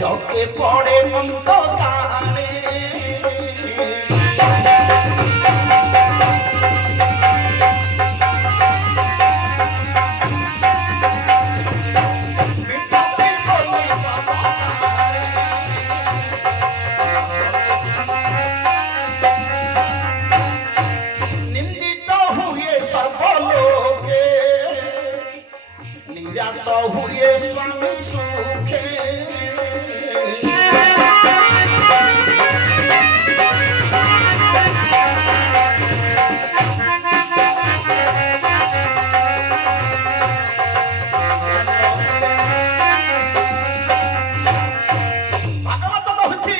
जके पड़े अंत काले हुए स्वामी सुखे भागवत कहछि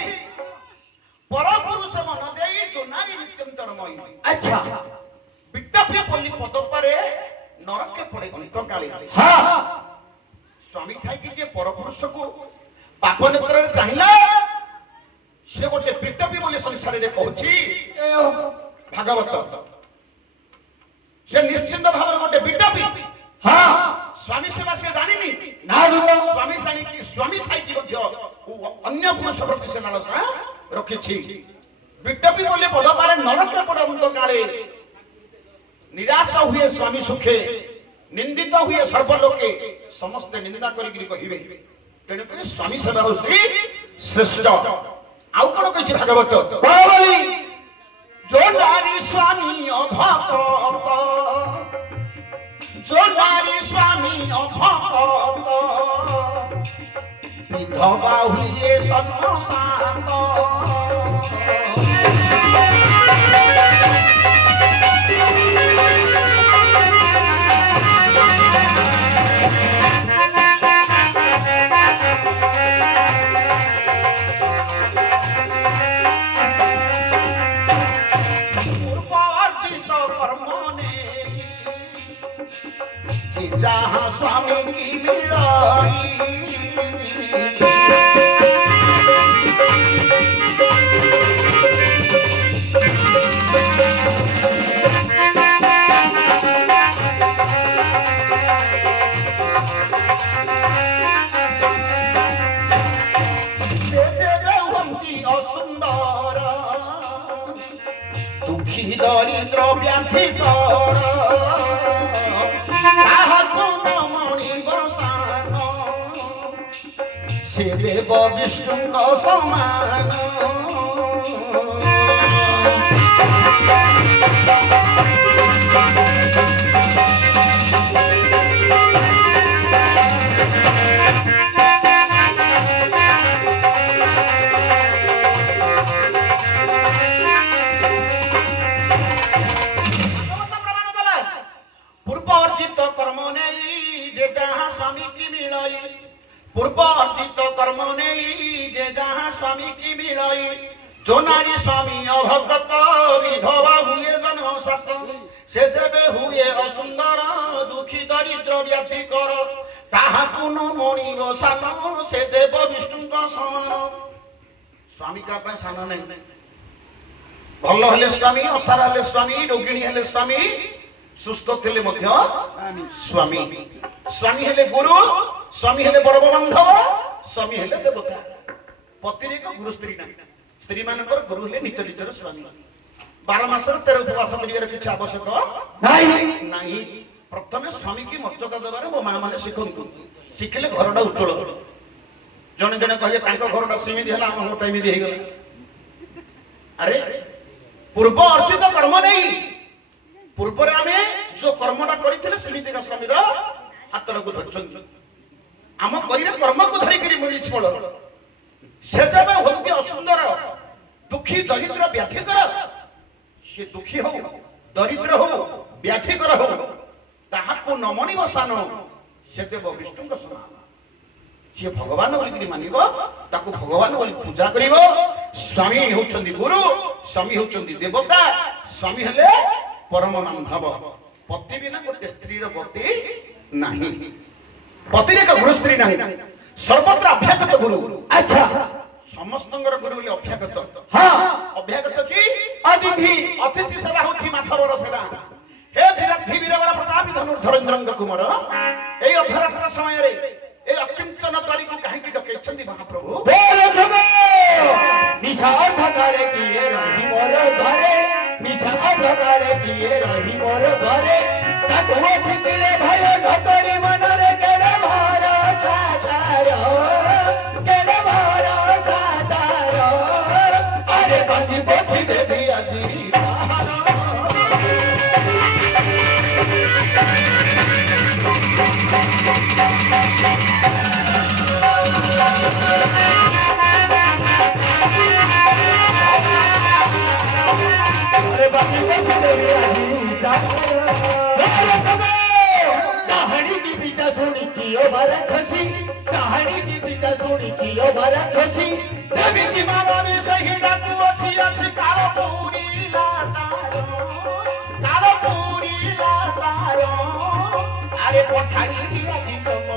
परपुरुष मन देई जोनारी नित्यंतरमयी अच्छा विट्टप्य पल्ली पद परे नरके पड़े अंतकाली हां स्वामी थाई कि जे परपुरुष को पाप नेत्र चाहिला से गोटे पिटपी बोले संसार रे कहछि भागवत से निश्चिंत भाव गोटे पिटपी हां स्वामी सेवा से जानिनी ना स्वामी जानि कि स्वामी थाई कि अन्य पुरुष प्रति से लालसा रखिछि पिटपी बोले पद पारे नरक पड़ अंत काले निराश हुए स्वामी सुखे निंदित हुए सर्वलोके समस्त निंदा करी कहिबे तेणु कर स्वामी सेवा होसी श्रेष्ठ आउ कोन कहछि भागवत बोली जो नारी स्वामी अभक्त जो नारी स्वामी अभक्त विधवा हुए सन्नसात जहाँ स्वामी की मिलाई असुंदर दुखी दरिद्र व्याधिकर से देव विष्णु को समान पूर्व अर्जित कर्म नहीं जे जहाँ स्वामी की मिलाई पूर्व अर्जित कर्म नहीं जे जहाँ स्वामी की मिलाई जो नारी स्वामी अभक्त विधवा हुए जन्म सत से देवे हुए असुंदर दुखी दरिद्र व्याधि कर ताहा पुन मणिर सान से देव विष्णु का समान स्वामी का पाए सान नहीं भल हेले स्वामी असार हेले स्वामी रोगिणी हेले स्वामी सुस्थ थे स्वामी स्वामी हेले गुरु स्वामी हेले बड़ बांधव स्वामी हेले देवता पति एक गुरु स्त्री ना स्त्री मान गुरु हेले निज निजर स्वामी 12 मास 13 उपवास कर किसी आवश्यक नहीं प्रथम स्वामी की मर्यादा देवार मो माँ मैंने शिखु शिखिले घरटा उज्जवल जड़े जड़े कहे घरटा सेमती है आम घरटा एमती हो गला अरे पूर्व अर्जित कर्म नहीं पूर्व आम जो कर्मटा करते सेमिका स्वामी हाथ को धरछन आम कर कर्म को धरिकी मिली फल से जब होती असुंदर दुखी दरिद्र व्याधिकर से दुखी हो दरिद्र हो व्याधिकर हो ताहाको न मणिब सान से देव विष्णु समान सी भगवान बोलिकी मानिब ताको भगवान बोली पूजा करिब स्वामी होचंदी गुरु स्वामी होचंदी देवता स्वामी हेले परम बांधव पति बिना गोटे स्त्री गति नहीं पति एक गुरु स्त्री नहीं सर्वत्र अभ्यागत गुरु अच्छा समस्त गुरु बोली अभ्यागत हाँ अभ्यागत की अतिथि अतिथि सेवा होची माधवर सेवा हे वीरवर प्रतापी धनुर्धरेन्द्र कुमार ए अधरात्र समय रे ए ଅକିଞ୍ଚନ ଦ୍ୱାରୀକୁ କାହିଁକି ଡକେଇଛନ୍ତି ମହାପ୍ରଭୁ? ନିଶା ଅନ୍ଧକାରେ କିଏ ରହି ମୋର ଘରେ, ନିଶା ଅନ୍ଧକାରେ କିଏ ରହି ମୋର ଘରେ, ତାକୁ ଦେଖିଲେ ଭୟ ଢକରି ମନରେ କେଡ଼େ ଭରସା ତାର, କେଡ଼େ ଭରସା ତାର, ଆରେ ବାଜି ପୋଛି ଦେବି ଆଜି कहानी की पीछा सुनी कियो भरा खसी, कहानी की पीछा सुनी कियो भरा खसी, ଯେମିତି ମାନବି ସେହି ଡାକୁ ଅଛି ଆସି କାଳ ପୁରିଲା ତାର, କାଳ ପୁରିଲା ତାର, ଆରେ ପଠାଣି ଆଜି ତମ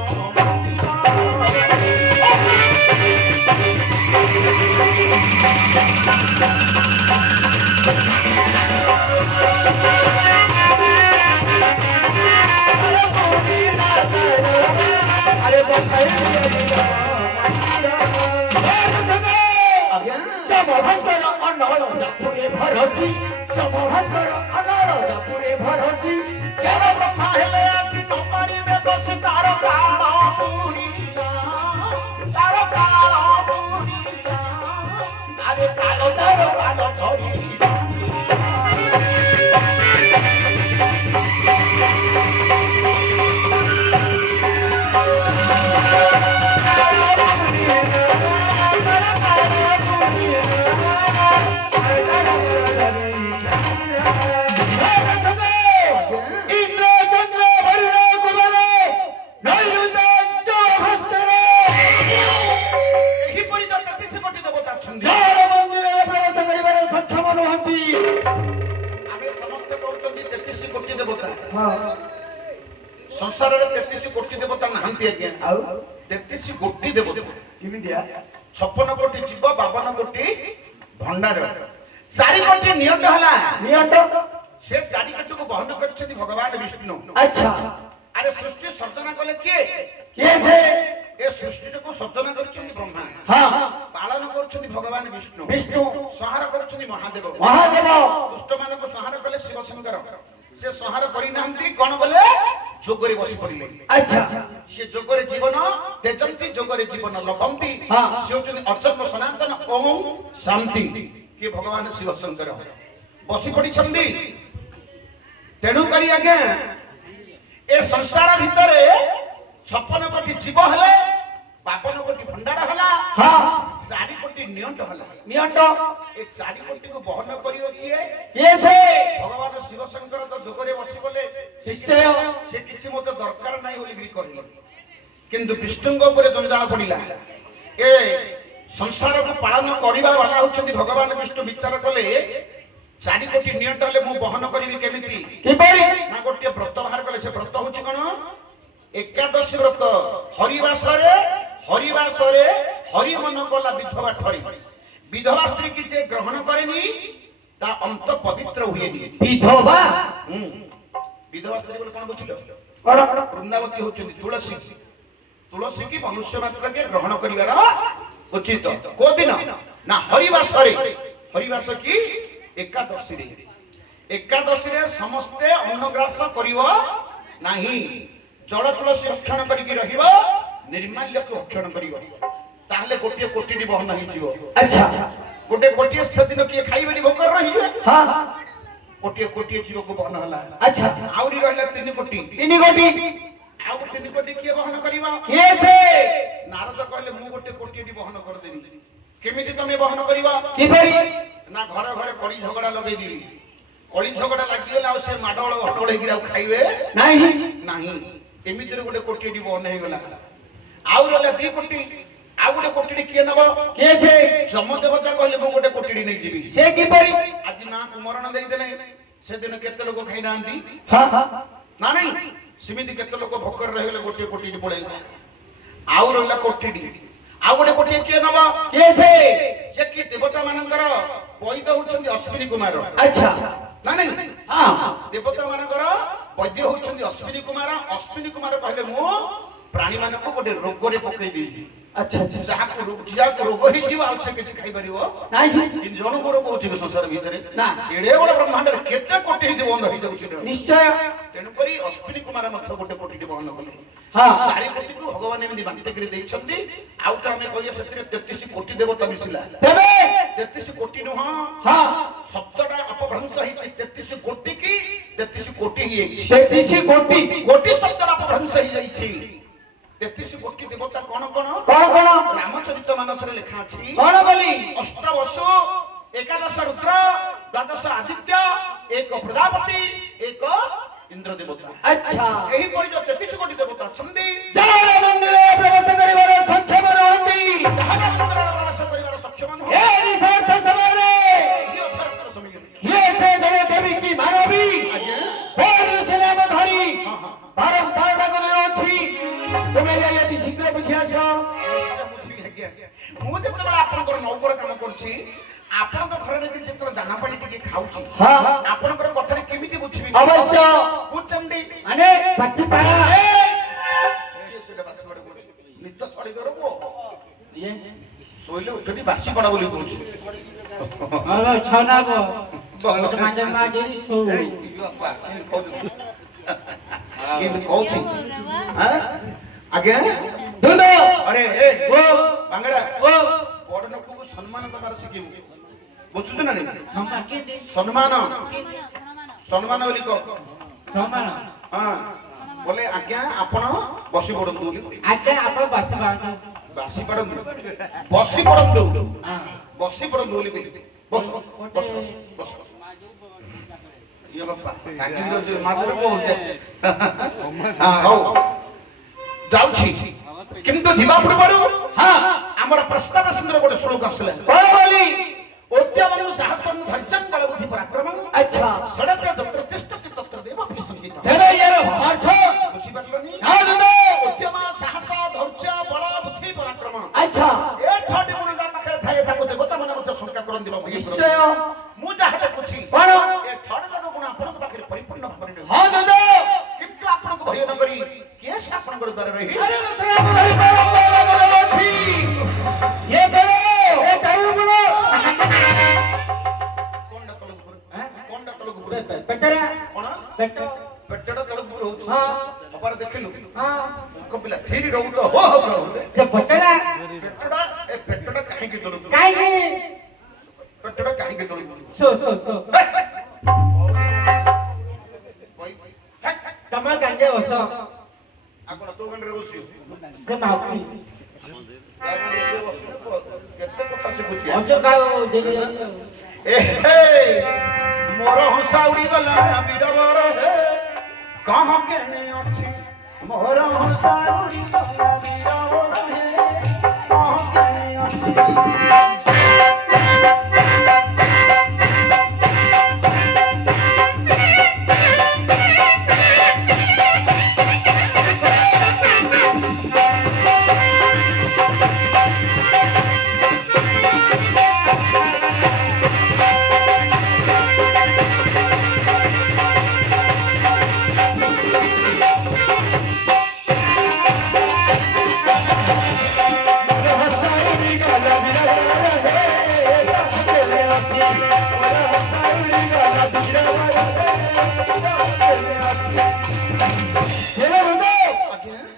अरे समभास्कर अनल जापुरे भरसी, समभास्कर अनल जापुरे भरसी, କେବେ କଥା ହେଲେ ଆସି ତମାରିବେ ବସି ତାର କାଳ ପୁରିଲା, ତାର କାଳ ପୁରିଲା, ଆରେ କାଳ ତାର କାଳ ଧରିଲା। संसार 33 कोटी देवता नहांती आज्ञा, 33 कोटी देवता 56 कोटी जीव 52 कोटी भंडार 4 कोटी नियंड हला नियंड से 4 कोटी को बहन करछथि भगवान विष्णु। अच्छा अरे सृष्टि सर्जना कले के से ए सृष्टि को सर्जना करछथि ब्रह्मा, हां पालन करछथि भगवान विष्णु, विष्णु संहार करछथि महादेव, महादेव दुष्ट मान को संहार कले शिव शंकर, से संहार करि नांती कोन बोले जोगरे बसी पड़िले। अच्छा से जोगरे जीवन तेजंती, जोगरे जीवन लभंती, से होचनि अचर्म सनातन ओम शांति के भगवान शिव शंकर बसी पड़ी छंदी। तेणु करी आगे ए संसार भितरे 56 कोटी जीव हले, 52 कोटी भंडार हला, हां 4 कोटी नियंट हला। नियंट ए 4 कोटी को बहन करियो किए से भगवान शिव शंकर तो जोगरे बसी गले, शिष्य से किछि मते दरकार नाही होली गिरी कहले, किंतु विष्णुଙ୍କ ଉପରେ ଜଞ୍ଜାଳ ପଡ଼ିଲା। ए संसार को पालन करिबा वाला होचंदी भगवान विष्णु विचार कले 4 कोटी नियंट हले मु बहन करिवि केमिति किपरि ना गोटे व्रत बाहर कले। से व्रत होछि कोन एकादशी व्रत, हरिवासरे हरि मन कला विधवा ठरी, विधवा स्त्री की जे ग्रहण करेनी ता अंत पवित्र हुएनी। विधवा विधवा स्त्री को कोन बुझिलो बड़ा वृंदावती होचंदी तुलसी, तुलसी की मनुष्य मात्र के ग्रहण करिवार उचित को दिन ना हरिवासरे, हरिवास की एकादशी रे, एकादशी रे समस्ते अन्नग्रास करिवो नाही, जल तुलसी रक्षण करिकी रहिबो, निर्माल्य को रक्षण करिवो, ताहले गोटे कोटी बहन ही जीव। अच्छा गोटे कोटी से दिन किए खाइबेनी भोकर रहिबे, हां गोटे कोटी जीव को बहन हला। अच्छा आउरी रहला 3 कोटी, 3 कोटी आउ 3 कोटी किए बहन करिबा से नारद कहले मु गोटे कोटी बहन कर देबी। केमिति तमे बहन करिबा किपरि ना घरे घरे कली झगड़ा लगै दी, कली झगड़ा लागि गेला से माडोळ हटोळ हेकि खाइबे नाही नाही, एमिति रे गोटे कोटी बहन हे गेला। आउ रहला 2 कोटी, आउ गोटे कोटी किए नबो से जम देवता कहले मु गोटे कोटी नै दिबी। से किपरि आज ना कुमरण देई देले, से दिन केते लोक खाइ नांती हां ना नहीं, सिमिति केते लोक भोकर रह गेले गोटे कोटी पळे। आउ रहला कोटी, आउ गोटे कोटी किए नबो से कि देवता मानकर वैद्य होउछन्ती अश्विनी कुमार। अच्छा ना नहीं हां देवता मानकर वैद्य होउछन्ती अश्विनी कुमार। अश्विनी कुमार कहले मु ପ୍ରାଣୀ ମାନଙ୍କୁ ଗୋଟେ ରୋଗରେ ପକେଇ ଦେଇଛି। ଆଚ୍ଛା ଆଚ୍ଛା ଯାହାକୁ ରୋଗ ହେଇଯିବ ଆଉ ସେ କିଛି ଖାଇପାରିବ ନାହିଁ କିନ୍ତୁ ଜଣକୁ ରୋଗ ହଉଛି କି ସଂସାର ଭିତରେ ନା। ଏଡେ ବଡ ବ୍ରହ୍ମାଣ୍ଡରେ କେତେ କୋଟି ହେଇଛି ବନ୍ଦ ହେଇଯାଉଛି ଏଠି। ନିଶ୍ଚୟ ତେଣୁକରି ଅଶ୍ୱିନୀ କୁମାର ମଧ୍ୟ ଗୋଟେ କୋଟିଟି ବହନ କଲେ। ହଁ 4 କୋଟିକୁ ଭଗବାନ ଏମିତି ବାଣ୍ଟି କରି ଦେଇଛନ୍ତି। ଆଉ ତ ଆମେ କହିବା ସେଥିରେ 33 କୋଟି ଦେବତା ମିଶିଲା। ତେବେ 33 କୋଟି ନୁହଁ, ହଁ ଶବ୍ଦଟା ଅପଭ୍ରଂଶ ହେଇଛି। 33 କୋଟି କି 33 କୋଟି ହେଇଯାଇଛି। 33 କୋଟି କୋଟି ଶବ୍ଦଟା ଅପଭ୍ରଂଶ ହେଇଯାଇଛି। 33 କୋଟି ଦେବତା କଣ କଣ? କଣ କଣ ରାମଚରିତ ମାନସରେ ଲେଖା ଅଛି। କଣ ବୋଲି? ଅଷ୍ଟବସୁ, ଏକାଦଶ ରୁଦ୍ର, ଦ୍ୱାଦଶ ଆଦିତ୍ୟ, ଏକ ପ୍ରଜାପତି, ଏକ ଇନ୍ଦ୍ର ଦେବତା। ଆଚ୍ଛା ଏହିପରି ଯୋଉ 33 କୋଟି ଦେବତା ଅଛନ୍ତି, ଯାହାର ମନ୍ଦିରରେ ପ୍ରବେଶ କରିବାର ସକ୍ଷମ ନୁହନ୍ତି, ଯାହାର ମନ୍ଦିରରେ ପ୍ରବେଶ କରିବାର ସକ୍ଷମ ନୁହଁ, ଏ ନିଃସ୍ୱାର୍ଥ ସମୟରେ ଏହି ଅର୍ଥର ସମୀକରଣ। କିଏ ସେ ଜଣେ ଦେବୀ କି ମାନବୀ ଆଜ୍ଞା ସେ ନାମ ଧରି ହଁ ହଁ ବାରମ୍ବାର ଡାକ ଦେଉଅଛି। ତୁମେ ଯାଇ ଅତି ଶୀଘ୍ର ବୁଝି ଆସ। ବୁଝିବି ଆଜ୍ଞା। ମୁଁ ଯେତେବେଳେ ଆପଣଙ୍କର ନୌକର କାମ କରୁଛି, ଆପଣଙ୍କ ଘରେ ଯଦି ଯେତେବେଳେ ଦାନା ପାଣି ଟିକେ ଖାଉଛି, ହଁ ଆପଣଙ୍କର କଥାରେ କେମିତି ବୁଝିବି? ଅବଶ୍ୟ ବୁଝଛନ୍ତି ମାନେ ପାଛି ପାରା ସେଟା ବାସି ପଡେ କହୁଛି। ନିଜ ଛଡି କର ପୁଅ ଶୋଇଲେ ଉଠଟି ବାସି ପଡା ବୋଲି କହୁଛି। କହୁଛି ଆଜ୍ଞା ଧୁନ୍ଦ ଆରେ ଏ ଓ ବାଙ୍ଗରା ଓ ବଡ ଲୋକକୁ ସମ୍ମାନ ଦେବାର ଶିଖିବୁ। ବୁଝୁଛୁ ନା ନାଇଁ? ସମ୍ମାନ ସମ୍ମାନ ବୋଲି କହ। ସମ୍ମାନ ହଁ ବୋଲେ ଆଜ୍ଞା ଆପଣ ବସି ପଡନ୍ତୁ ବୋଲି କହିବେ। ଆଚ୍ଛା ଆପଣ ବସି ପାରନ୍ତୁ। ବସି ପଡନ୍ତୁ, ବସି ପଡନ୍ତୁ, ବସି ପଡନ୍ତୁ ବୋଲି କହିବେ। ବସ ବସ ବସ ବସ। ଇଏ ବାପା କାହିଁକି ଅଛି ମାତ୍ର କହୁଛେ। ହଉ ଯାଉଛି, କିନ୍ତୁ ଯିବା ପୂର୍ବରୁ ହଁ ଆମର ପ୍ରସ୍ତାବ ସୁନ୍ଦର ଗୋଟେ ଶ୍ଲୋକ ଆସିଲା। କଣ ବୋଲି? ଉଦ୍ୟମଂ ସାହସଂ ଧୈର୍ଯ୍ୟଂ ବଳବୁଦ୍ଧି ପରାକ୍ରମଂ ଆଚ୍ଛା ଷଡ଼ତ୍ର ତତ୍ର ତିଷ୍ଠତି ତତ୍ର ଦେବପି ସଂଗୀତଂ। ତେବେ ଏହାର ଅର୍ଥ ବୁଝିପାରିଲନି? ନା ଧୁନ୍ଦ ଉଦ୍ୟମ ସାହସ ଧୈର୍ଯ୍ୟ ବଳ ବୁଦ୍ଧି ପରାକ୍ରମ ଆଚ୍ଛା ଏ ଛଅଟି ଗୁଣ ଯାହା ପାଖରେ ଥାଏ ତାକୁ ଦେବତା ମାନେ ମଧ୍ୟ ଶଙ୍କା କରନ୍ତି ବା ଭୋଗୀ କରନ୍ତି। ନିଶ୍ଚୟ ମୁଁ ଯାହା ଦେଖୁଛି କଣ? ଏ ଛଅଟି ଯାକ ଗୁଣ ଆପଣଙ୍କ ପାଖରେ ପରିପୂର୍ଣ୍ଣ ଭାବରେ ରହିଛି। ହଁ ଧୁନ୍ଦ କିନ୍ତୁ ଆପଣଙ୍କୁ ଭୟ ନ କରି କିଏ ସେ ଆପଣଙ୍କର ଦ୍ୱାରା ରହିବି? ଆରେ ଦଶରାମ ଧରି ବାରମ୍ବାର ଅଛି। ଇଏ କଣ? ଏ କାଉ ଗୁଣ କଣଟା ତଳକୁ ପଡେ? ଆଁ? କଣଟା ତଳକୁ ପଡେ? ପେଟରା କଣ? ପେଟ ପେଟଟା ତଳକୁ ରହୁଛି। ହଁ ହବାର ଦେଖିଲୁ ହଁ ମୁଖ ପିଲା ଥିରି ରହୁଛ ହୋ ହୋ ରହୁଛେ। ସେ ପଚରା ପେଟଟା କାହିଁକି ତଳକୁ? କାହିଁକି? ପେଟଟା କାହିଁକି ତଳକୁ? ସୋ ସୋ ସୋ ହେ, ତମେ କାନ୍ଦେ ବସ। ଆପଣ ତୋ ଗଣ୍ଡରେ ବସିବ। ସେ ମାଉକି ତା ଗଣ୍ଡରେ ସେ ବସିଲେ କେତେ କଥା ସେ ବୁଝିବ। ଅଜ କାଉ ଦେଖି ଯାଉଛି। ଏ ହେ ମୋର ହଂସା ଉଡ଼ିଗଲା ବୀରବର ହେ କହ କେଣେ ଅଛି ମୋର ହଂସା ଉଡ଼ିଗଲା ବୀରବର ହେ କହ କେଣେ ଅଛି।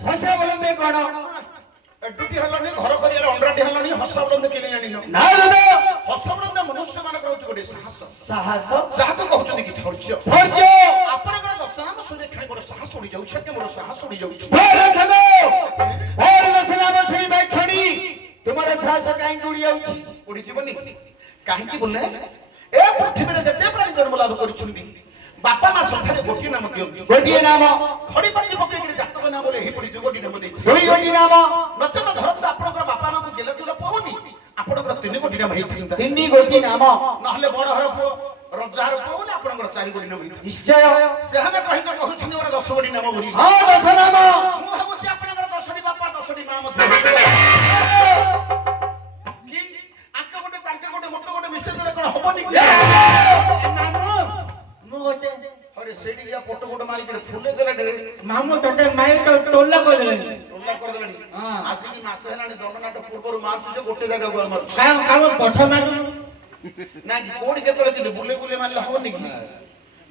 ହସା ବୋଲନ୍ତି କଣ? ଏଟୁଟି ହେଲାନି ଘର କରିବାର ଅଣ୍ଡାଟି ହେଲାନି ହସ ବୃନ୍ଦ କିଣି ଆଣିଲ। ନା ଧୁନ୍ଦ ହସ ବୃନ୍ଦ ମନୁଷ୍ୟ ମାନଙ୍କର ହଉଛି ଗୋଟେ ସାହସ, ସାହସ ଯାହାକୁ କହୁଛନ୍ତି କି ଧୈର୍ଯ୍ୟ। ଧୈର୍ଯ୍ୟ ଆପଣଙ୍କର ଦଶନାମ ଶୁଣି ଖାଲି ମୋର ସାହସ ଉଡ଼ି ଯାଉଛି, ଆଜ୍ଞା ମୋର ସାହସ ଉଡ଼ି ଯାଉଛି। ଦଶନାମ ଶୁଣିବା କ୍ଷଣି ତୁମର ସାହସ କାହିଁକି ଉଡ଼ି ଯାଉଛି? ଉଡ଼ିଯିବନି କାହିଁକି ବୋଲେ ଏ ପୃଥିବୀରେ ଯେତେ ପ୍ରାଣୀ ଜନ୍ମ ଲାଭ କରିଛନ୍ତି ବାପା ମା ସଂଖ୍ୟାରେ ଗୋଟିଏ ନାମ ଦିଅନ୍ତି। ଗୋଟିଏ ନାମ ଖଡ଼ି ପାଣି ପକେଇକି ଜାତକ ନାମ ବୋଲି ଏହିପରି ଦୁଇଟି ନାମ ଦେଇଥିଲେ। ଦୁଇ ଗୋଟି ନାମ ନଚେତ ଧରନ୍ତୁ ଆପଣଙ୍କର ବାପା ମାଙ୍କୁ ଗେଲ ତୁଲ ପୁଅନି ଆପଣଙ୍କର 3 କୋଟି ନାମ ହେଇଥାନ୍ତା। ତିନି ଗୋଟି ନାମ ନହେଲେ ବଡ ହର ପୁଅ ରଜାର ପୁଅ ବୋଲି ଆପଣଙ୍କର 4 କୋଟି ନାମ ହେଇଥାନ୍ତା। ନିଶ୍ଚୟ ସେମାନେ କହିକି କହୁଛନ୍ତି ମୋର 10 କୋଟି ନାମ ବୋଲି। ହଁ ଦଶ ନାମ ମୁଁ ଭାବୁଛି ଆପଣଙ୍କର 10ଟି ବାପା 10ଟି ମା ମଧ୍ୟ ହେଇଥିବ। କି ଆଙ୍କ ଗୋଟେ ତାଙ୍କ ଗୋଟେ ମୋଟ ଗୋଟେ ମିଶେଇ ଦେଲେ କଣ ହବନି କି? ମାମୁ ମୁଁ ଗୋଟେ अरे सेठी गया फोटो फोटो मारी के फुले गले ढेर मामू तोटे माई तो टोला को दे टोला ବୁଲା କରିଦେଲାଣି ହଁ। ଆଜିକି ମାସ ହେଲାଣି ଦଣ୍ଡନାଟ ପୂର୍ବରୁ ମାରୁଛୁ ଯେ ଗୋଟେ ଜାଗାକୁ ଆମର କାମ ପଛ ମାରୁ ନାଇଁ କୋଉଠି କେତେବେଳେ କିନ୍ତୁ ବୁଲେ ବୁଲେ ମାରିଲେ ହବନି କି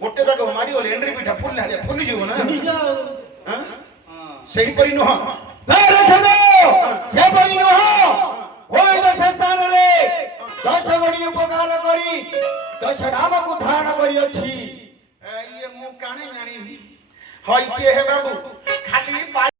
ଗୋଟେ ଜାଗାକୁ ମାରିଗଲେ ଏଣ୍ଡ୍ରି ପିଠା ଫୁଲିଯିବ ନା ଆଁ? ସେହିପରି ନୁହଁ ସେପରି ନୁହଁ ହୋଇତ ସେ ସ୍ଥାନରେ 10 ଗଣି ଉପକାର କରି 10 ନାମକୁ ଧାରଣ କରିଅଛି ଇଏ ମୁଁ କାଣି ଜାଣିବି ହଇ କିଏ ହେ ବାବୁ ଖାଲି